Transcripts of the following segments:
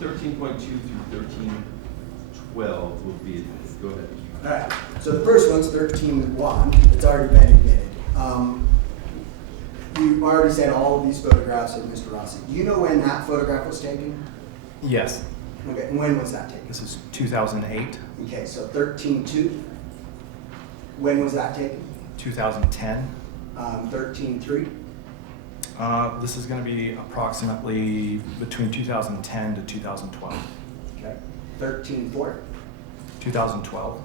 13.2 through 13.12 will be admitted. Go ahead. All right, so the first one's 13.1. It's already been admitted. You already said all of these photographs of Mr. Rossi. Do you know when that photograph was taken? Yes. Okay, and when was that taken? This is 2008, Okay, so 13.2. When was that taken? 2010. 13.3. This is going to be approximately between 2010 to 2012. Okay. 13.4. 2012.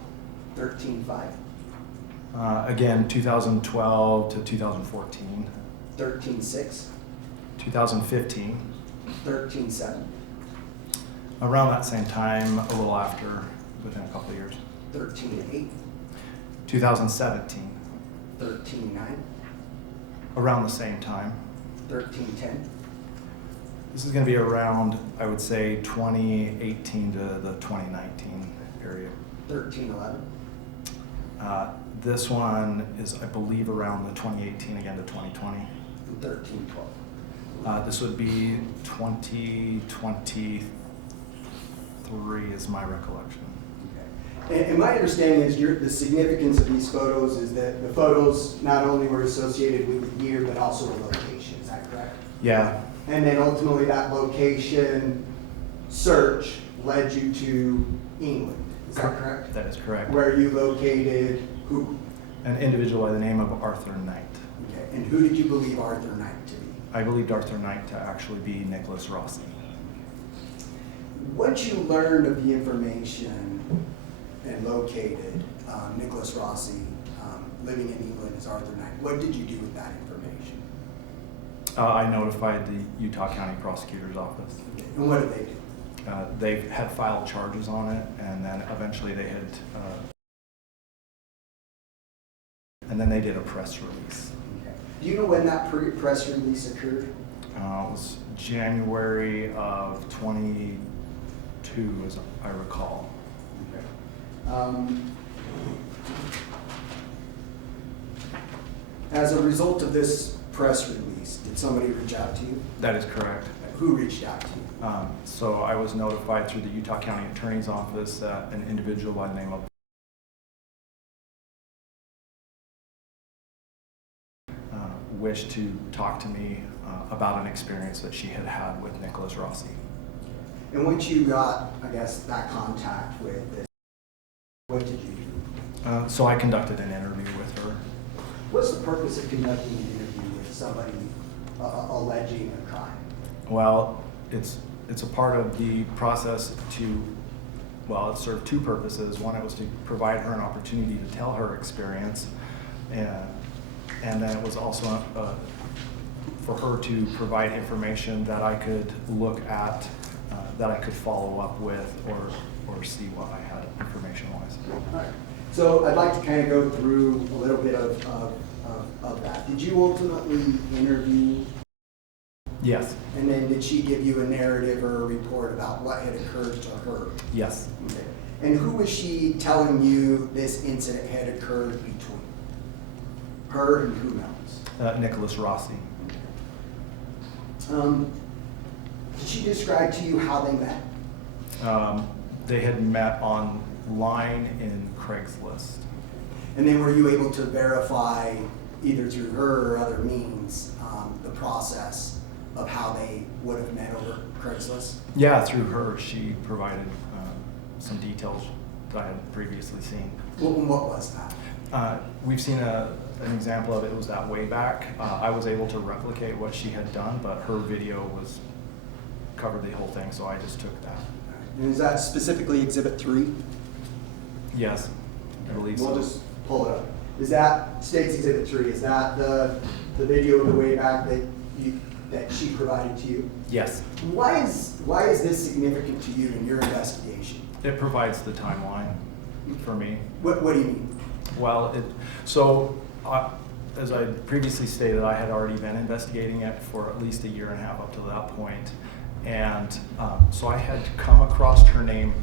13.5. Again, 2012 to 2014. 13.6. 2015. 13.7. Around that same time, a little after, within a couple of years. 13.8. 2017. 13.9. Around the same time. 13.10. This is going to be around, I would say, 2018 to the 2019 period. 13.11. This one is, I believe, around the 2018 again to 2020. And 13.12. This would be 2023 is my recollection. Okay. And my understanding is the significance of these photos is that the photos not only were associated with the year, but also the location. Is that correct? Yeah, And then ultimately that location search led you to England. Is that correct? that is correct. Where you located who? An individual by the name of Arthur Knight. Okay. And who did you believe Arthur Knight to be? I believed Arthur Knight to actually be Nicholas Rossi. Once you learned of the information and located Nicholas Rossi living in England as Arthur Knight, what did you do with that information? I notified the Utah County Prosecutor's Office. Okay. And what did they do? They had filed charges on it, and then eventually they had, and then they did a press release. Okay. Do you know when that press release occurred? It was January of 22, as I recall. Okay. As a result of this press release, did somebody reach out to you? That is correct. Who reached out to you? So I was notified through the Utah County Attorney's Office that an individual by the name of wished to talk to me about an experience that she had had with Nicholas Rossi. And once you got, I guess, that contact with this, what did you do? So I conducted an interview with her. What's the purpose of conducting an interview with somebody alleging a crime? Well, it's a part of the process to, well, it served two purposes. One, it was to provide her an opportunity to tell her experience, and then it was also for her to provide information that I could look at, that I could follow up with, or see what I had information-wise. All right. So I'd like to kind of go through a little bit of that. Did you ultimately interview? Yes. And then did she give you a narrative or a report about what had occurred to her? Yes. Okay. And who was she telling you this incident had occurred between? Her and who else? Nicholas Rossi. Did she describe to you how they met? They had met online in Craigslist. And then were you able to verify, either through her or other means, the process of how they would have met over Craigslist? Yeah, through her, she provided some details that I had previously seen. What was that? We've seen an example of it. It was that way back. I was able to replicate what she had done, but her video covered the whole thing, so I just took that. And is that specifically Exhibit 3? Yes, I believe so. We'll just pull it up. Is that State's Exhibit 3? Is that the video of the way back that she provided to you? Yes. Why is this significant to you in your investigation? It provides the timeline for me. What do you mean? Well, as I previously stated, I had already been investigating it for at least a year and a half up to that point. And so I had come across her name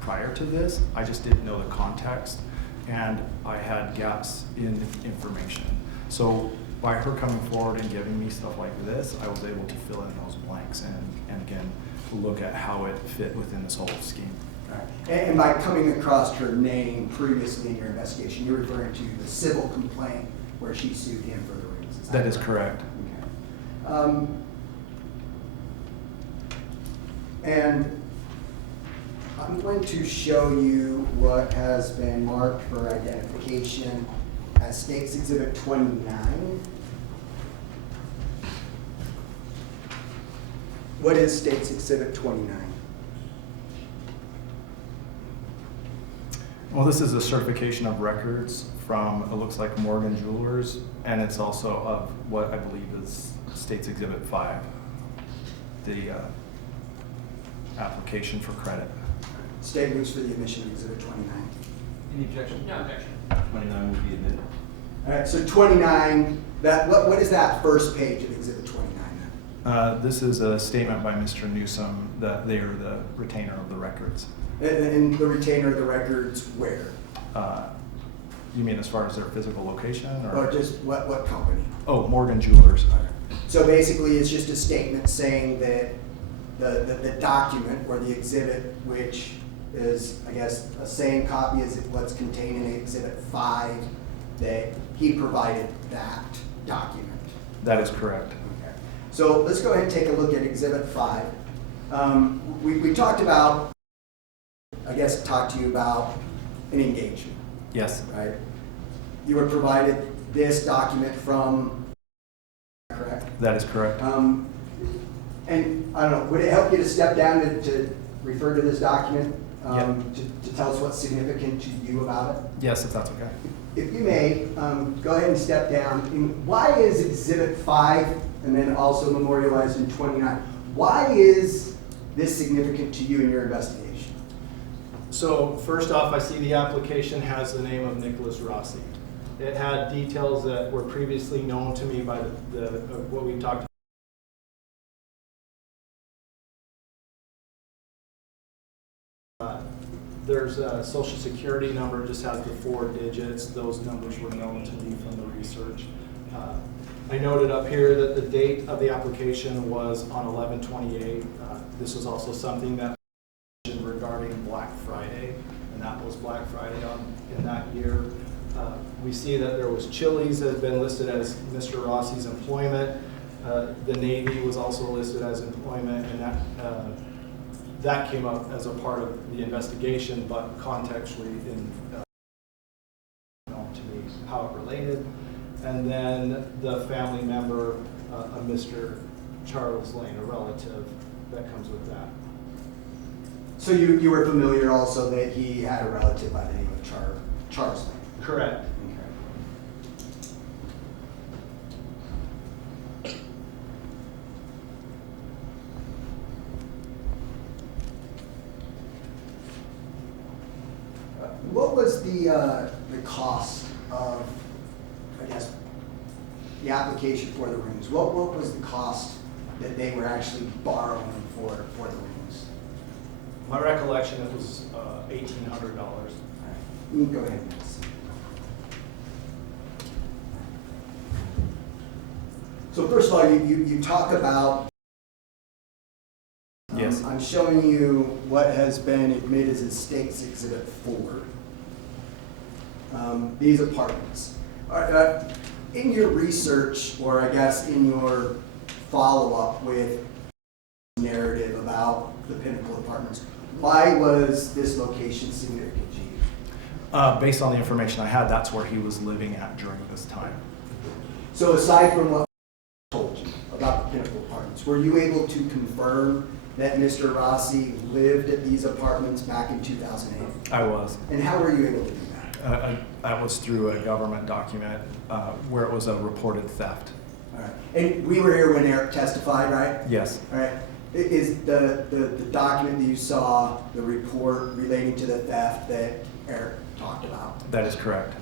prior to this. I just didn't know the context, and I had gaps in information. So by her coming forward and giving me stuff like this, I was able to fill in those blanks and again, look at how it fit within this whole scheme. All right. And by coming across her name previously in your investigation, you're referring to the civil complaint where she sued him for the rings. That is correct. Okay. And I'm going to show you what has been marked for identification as State's Exhibit 29. What is State's Exhibit 29? Well, this is a certification of records from, it looks like Morgan Jewelers, and it's also of what I believe is State's Exhibit 5, the application for credit. State moves for the admission of Exhibit 29. Any objection? No objection. 29 will be admitted. All right, so 29, what is that first page of Exhibit 29 then? This is a statement by Mr. Newsom that they are the retainer of the records. And the retainer of the records where? You mean as far as their physical location? Or just what company? Oh, Morgan Jewelers. So basically, it's just a statement saying that the document or the exhibit, which is, I guess, the same copy as what's contained in Exhibit 5, that he provided that document. That is correct. Okay. So let's go ahead and take a look at Exhibit 5. We talked about, I guess, talked to you about an engagement, Yes. right? You were provided this document from, correct? That is correct. And I don't know, would it help you to step down to refer to this document? Yeah. To tell us what's significant to you about it? Yes, if that's okay. If you may, go ahead and step down. And why is Exhibit 5 and then also memorialized in 29? Why is this significant to you in your investigation? So first off, I see the application has the name of Nicholas Rossi. It had details that were previously known to me by what we talked about. There's a social security number, just has the 4 digits. Those numbers were known to me from the research. I noted up here that the date of the application was on 11/28. This was also something that regarding Black Friday, and that was Black Friday in that year. We see that there was Chili's that has been listed as Mr. Rossi's employment. The Navy was also listed as employment, and that came up as a part of the investigation, but contextually known to me how it related. And then the family member of Mr. Charles Lane, a relative that comes with that. So you were familiar also that he had a relative by the name of Charles Lane? Correct. What was the cost of, I guess, the application for the rooms? What was the cost that they were actually borrowing for the rooms? My recollection, it was $1,800. You can go ahead. So first of all, you talk about, Yes. I'm showing you what has been admitted as State's Exhibit 4. These apartments. In your research, or I guess in your follow-up with narrative about the Pinnacle Apartments, why was this location significant to you? Based on the information I had, that's where he was living at during this time. So aside from what I told you about the Pinnacle Apartments, were you able to confirm that Mr. Rossi lived at these apartments back in 2008? I was. And how were you able to do that? That was through a government document where it was a reported theft. All right. And we were here when Eric testified, right? Yes. All right. Is the document that you saw, the report relating to the theft that Eric talked about? That is correct.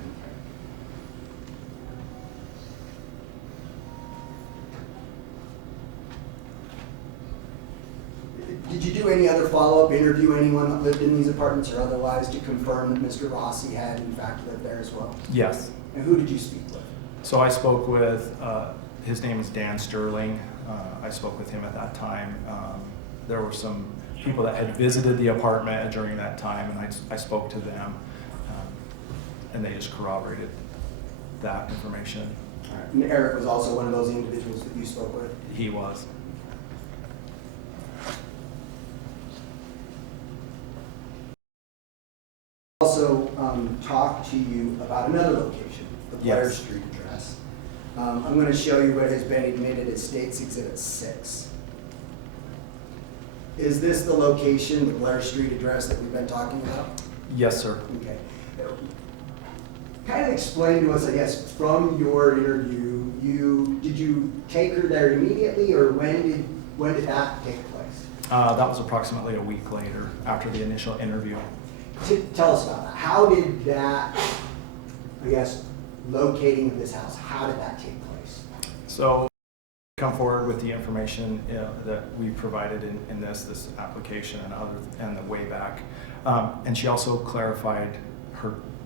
Did you do any other follow-up, interview anyone that lived in these apartments or otherwise to confirm that Mr. Rossi had in fact lived there as well? Yes. And who did you speak with? So I spoke with, his name is Dan Sterling. I spoke with him at that time. There were some people that had visited the apartment during that time, and I spoke to them, and they just corroborated that information. All right. And Eric was also one of those individuals that you spoke with? He was. Also talked to you about another location, the Blair Yes. Street address. I'm going to show you what has been admitted as State's Exhibit 6. Is this the location, the Blair Street address that we've been talking about? Yes, sir. Okay. Kind of explain to us, I guess, from your interview, did you take her there immediately, or when did that take place? That was approximately a week later after the initial interview. Tell us about that. How did that, I guess, locating of this house, how did that take place? So come forward with the information that we provided in this application and the way back. And she also clarified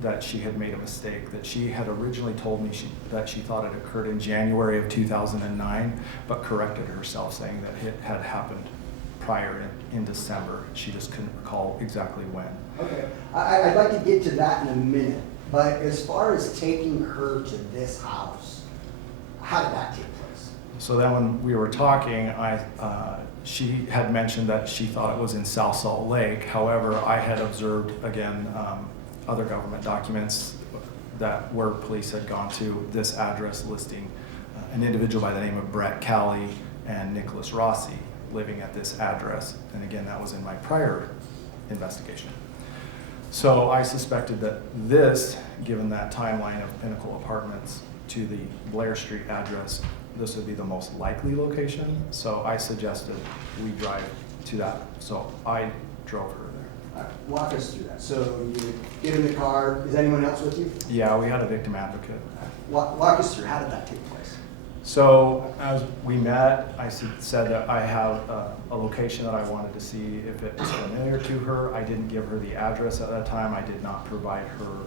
that she had made a mistake, that she had originally told me that she thought it occurred in January of 2009, but corrected herself, saying that it had happened prior in December. She just couldn't recall exactly when. Okay, I'd like to get to that in a minute, but as far as taking her to this house, how did that take place? So then when we were talking, she had mentioned that she thought it was in South Salt Lake. However, I had observed, again, other government documents where police had gone to this address listing an individual by the name of Brett Calley and Nicholas Rossi living at this address. And again, that was in my prior investigation. So I suspected that this, given that timeline of Pinnacle Apartments to the Blair Street address, this would be the most likely location. So I suggested we drive to that. So I drove her there. All right, walk us through that. So you get in the car, is anyone else with you? Yeah, we had a victim advocate. Walk us through, how did that take place? So as we met, I said that I have a location that I wanted to see if it was familiar to her. I didn't give her the address at that time. I did not provide her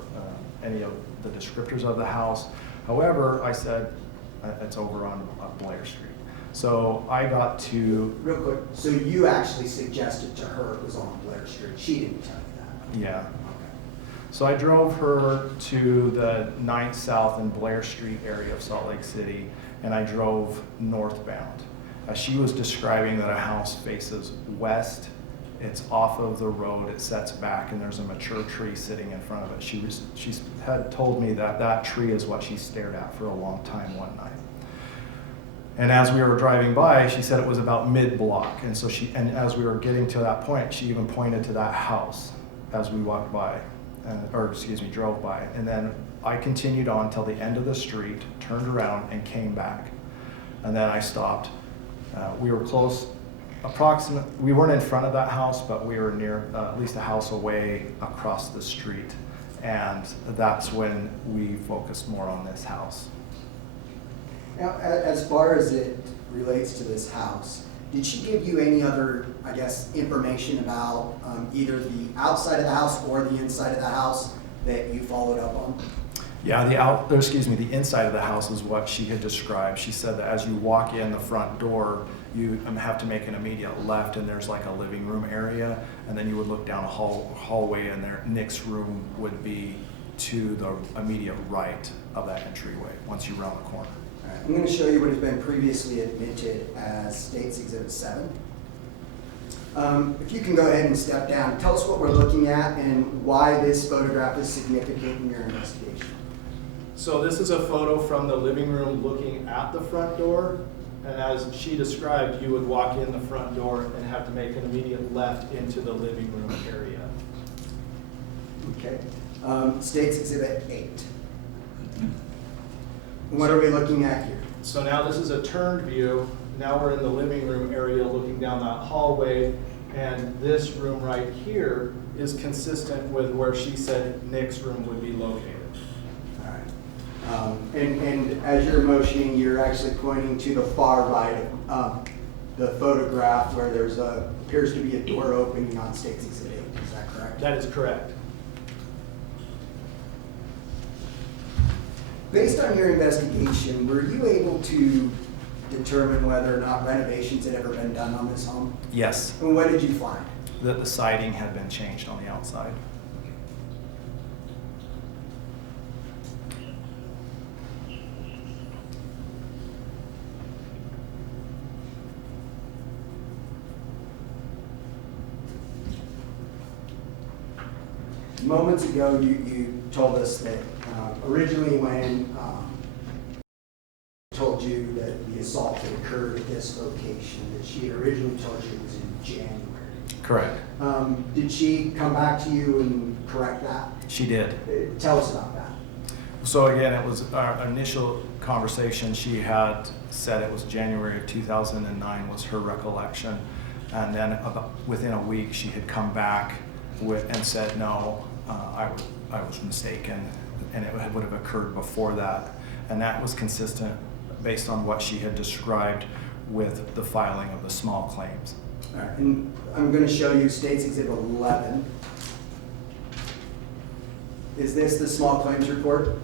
any of the descriptors of the house. However, I said it's over on Blair Street. So I got to... Real quick, so you actually suggested to her it was on Blair Street. She didn't tell you that? Yeah. Okay. So I drove her to the 9th South and Blair Street area of Salt Lake City, and I drove northbound. She was describing that a house faces west, it's off of the road, it sets back, and there's a mature tree sitting in front of it. She had told me that that tree is what she stared at for a long time one night. And as we were driving by, she said it was about mid-block, and so and as we were getting to that point, she even pointed to that house as we walked by, drove by. And then I continued on till the end of the street, turned around, and came back. And then I stopped. We were close, we weren't in front of that house, but we were near, at least a house away across the street. And that's when we focused more on this house. Now, as far as it relates to this house, did she give you any other, I guess, information about either the outside of the house or the inside of the house that you followed up on? Yeah, the inside of the house is what she had described. She said that as you walk in the front door, you have to make an immediate left, and there's like a living room area, and then you would look down a hallway, and Nick's room would be to the immediate right of that entryway once you round the corner. All right, I'm going to show you what has been previously admitted as State's Exhibit 7. If you can go ahead and step down, tell us what we're looking at and why this photograph is significant in your investigation. So this is a photo from the living room looking at the front door. And as she described, you would walk in the front door and have to make an immediate left into the living room area. Okay. State's Exhibit 8. What are we looking at here? So now this is a turned view. Now we're in the living room area looking down that hallway. And this room right here is consistent with where she said Nick's room would be located. All right. And as you're motioning, you're actually pointing to the far right of the photograph where there's appears to be a door opening on State's Exhibit 8. Is that correct? That is correct. Based on your investigation, were you able to determine whether or not renovations had ever been done on this home? Yes, And what did you find? that the siding had been changed on the outside. Moments ago, you told us that originally when told you that the assault had occurred at this location, that she had originally told you it was in January. Correct. Did she come back to you and correct that? She did. Tell us about that. So again, it was our initial conversation. She had said it was January of 2009 was her recollection. And then within a week, she had come back and said, no, I was mistaken, and it would have occurred before that. And that was consistent based on what she had described with the filing of the small claims. All right, and I'm going to show you State's Exhibit 11. Is this the small claims report?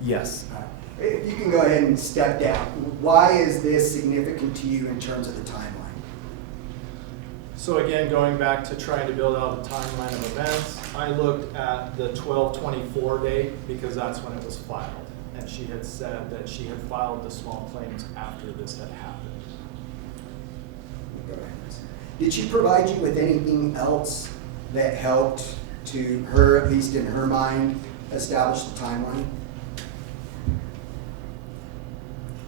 Yes. If you can go ahead and step down. Why is this significant to you in terms of the timeline? So again, going back to trying to build out a timeline of events, I looked at the 12/24 date because that's when it was filed. And she had said that she had filed the small claims after this had happened. Go ahead. Did she provide you with anything else that helped to her, at least in her mind, establish the timeline?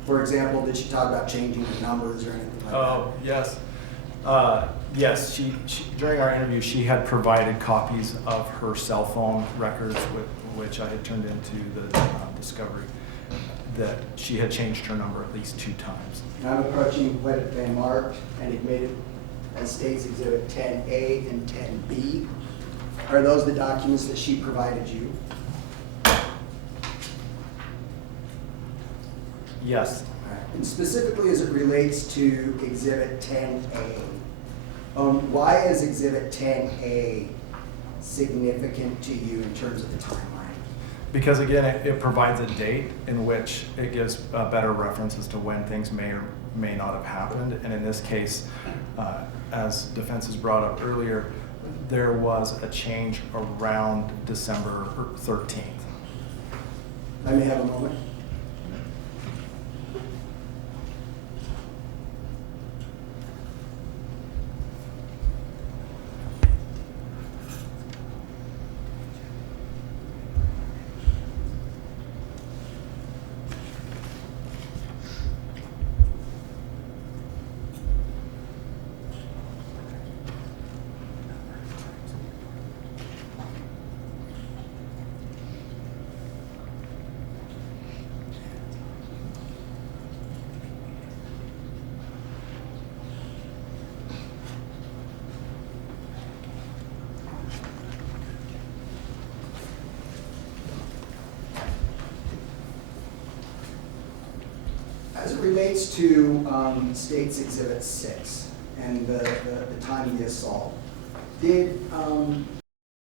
For example, did she talk about changing the numbers or anything like that? Oh, yes. Yes, she during our interview, she had provided copies of her cell phone records, which I had turned into the discovery, that she had changed her number at least 2 times. I'm approaching what had been marked and admitted as State's Exhibit 10A and 10B. Are those the documents that she provided you? Yes. And specifically as it relates to Exhibit 10A, why is Exhibit 10A significant to you in terms of the timeline? Because again, it provides a date in which it gives better reference as to when things may or may not have happened. And in this case, as defense has brought up earlier, there was a change around December 13th. Let me have a moment. As it relates to State's Exhibit 6 and the time of the assault, did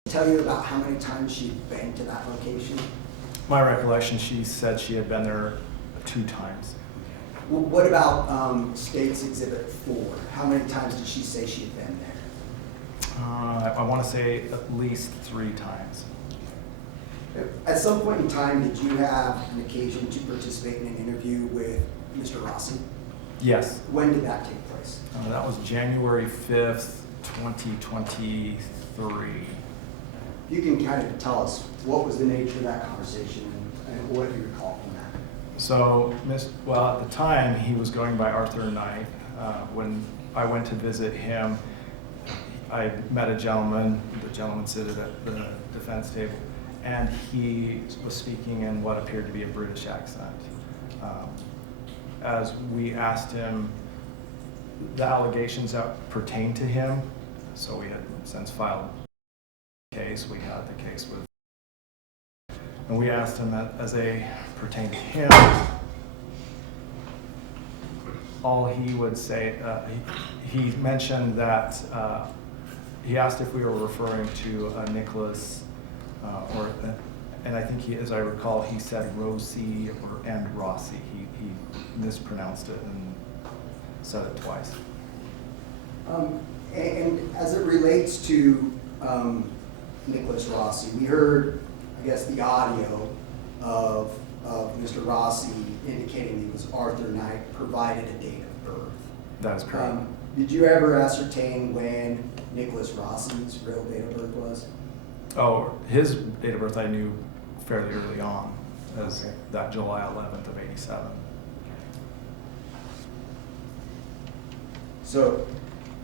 tell you about how many times she'd been to that location? My recollection, she said she had been there 2 times. What about State's Exhibit 4? How many times did she say she had been there? I want to say at least 3 times. At some point in time, did you have an occasion to participate in an interview with Mr. Rossi? Yes. When did that take place? That was January 5th, 2023. You can kind of tell us what was the nature of that conversation and what you recall from that. So, well, at the time, he was going by Arthur Knight. When I went to visit him, I met a gentleman. The gentleman seated at the defense table, and he was speaking in what appeared to be a British accent. As we asked him the allegations that pertain to him, so we had since filed a case. We had the case with, and we asked him that as they pertain to him, all he would say, he mentioned that he asked if we were referring to Nicholas, and I think he, as I recall, he said Rossi and Rossi. He mispronounced it and said it twice. And as it relates to Nicholas Rossi, we heard, I guess, the audio of Mr. Rossi indicating he was Arthur Knight, provided a date of birth. That is correct. Did you ever ascertain when Nicholas Rossi's real date of birth was? Oh, his date of birth I knew fairly early on, as Okay. that July 11th of '87. So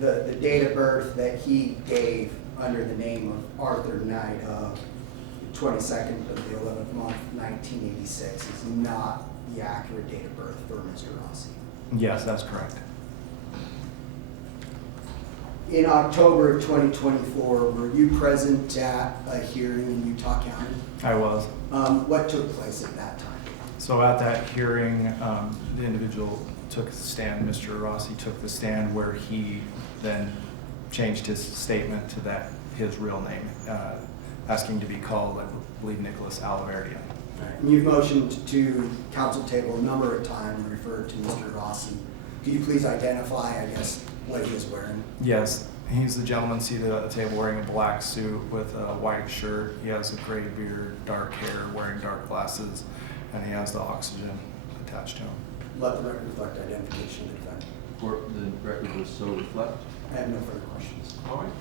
the date of birth that he gave under the name of Arthur Knight of the 22nd of the 11th month, 1986, is not the accurate date of birth for Mr. Rossi. Yes, that's correct. In October of 2024, were you present at a hearing in Utah County? I was. What took place at that time? So at that hearing, the individual took a stand, Mr. Rossi took the stand where he then changed his statement to that, his real name, asking to be called, I believe, Nicholas Alaverdian. And you've motioned to council table a number of times and referred to Mr. Rossi. Could you please identify, I guess, what he is wearing? Yes, he's the gentleman seated at the table wearing a black suit with a white shirt. He has a gray beard, dark hair, wearing dark glasses, and he has the oxygen attached to him. Let the record reflect identification of the defendant. Or the record will so reflect. I have no further questions. All right.